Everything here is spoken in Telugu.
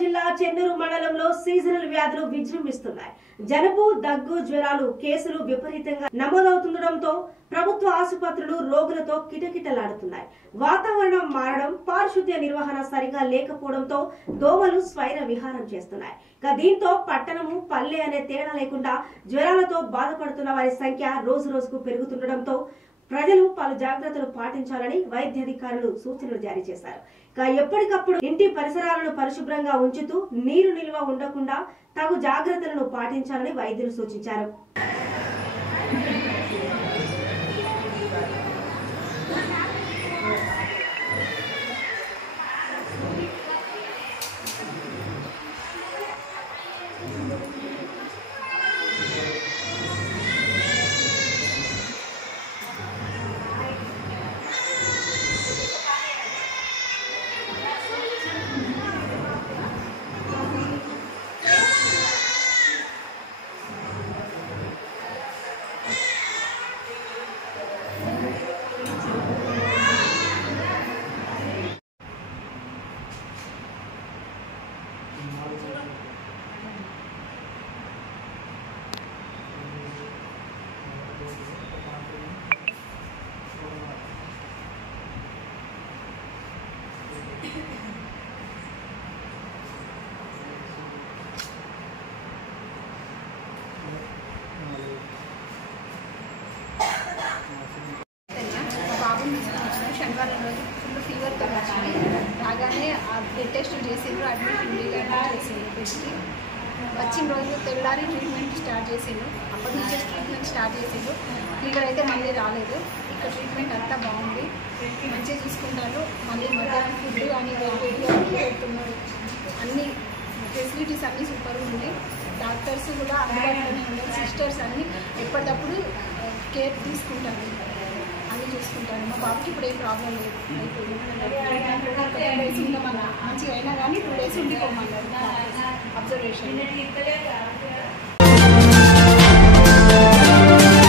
జిల్లా చెన్నూరు మండలంలో సీజనల్ వ్యాధులు విజృంభిస్తున్నాయి. జలుబు, దగ్గు, జ్వరాలు కేసులు విపరీతంగా నమోదవుతుండటంతో ప్రభుత్వ ఆసుపత్రులు రోగులతో కిటకిటలాడుతున్నాయి. వాతావరణం మారడం, పారిశుద్ధ్య నిర్వహణ సరిగా లేకపోవడంతో దోమలు స్వైర విహారం చేస్తున్నాయి. దీంతో పట్టణము, పల్లె అనే తేడా లేకుండా జ్వరాలతో బాధపడుతున్న వారి సంఖ్య రోజు రోజుకు పెరుగుతుండటంతో ప్రజలు పలు జాగ్రత్తలు పాటించాలని వైద్యాధికారులు సూచనలు జారీ చేశారు. ఎప్పటికప్పుడు ఇంటి పరిసరాలను పరిశుభ్రంగా ఉంచుతూ నీరు నిల్వ ఉండకుండా తగు జాగ్రత్తలను పాటించాలని వైద్యులు సూచించారు. శనివారం రోజు ఫుల్ ఫీవర్తో వచ్చింది. రాగానే బ్లడ్ టెస్ట్ చేసిండ్రు, అడ్మిట్ చేసిండ్రు. పెట్టి వచ్చిన రోజు తెల్లారి ట్రీట్మెంట్ స్టార్ట్ చేసిండ్రు. అప్పటి నుంచే ట్రీట్మెంట్ స్టార్ట్ చేసిండ్రు. ఫీవర్ అయితే మళ్ళీ రాలేదు. ఇక్కడ ట్రీట్మెంట్ అంతా బాగుంది, మంచిగా చూసుకుంటారు. మళ్ళీ మధ్యాహ్నం ఫుడ్ కానీ వేడిగా పెడుతున్నారు. అన్ని ఫెసిలిటీస్ అన్నీ సూపర్గా ఉన్నాయి. డాక్టర్స్ కూడా అందుబాటులోనే ఉన్నారు. సిస్టర్స్ అన్నీ ఎప్పటికప్పుడు కేర్ తీసుకుంటారు, అన్నీ చూసుకుంటారు. మా బాబుకి ఇప్పుడు ఏం ప్రాబ్లం లేదు. అయిపోయింది. 2 days ఉండమన్నా మంచిగా అయినా కానీ 2 days ఉండిపోమన్నారు అబ్జర్వేషన్.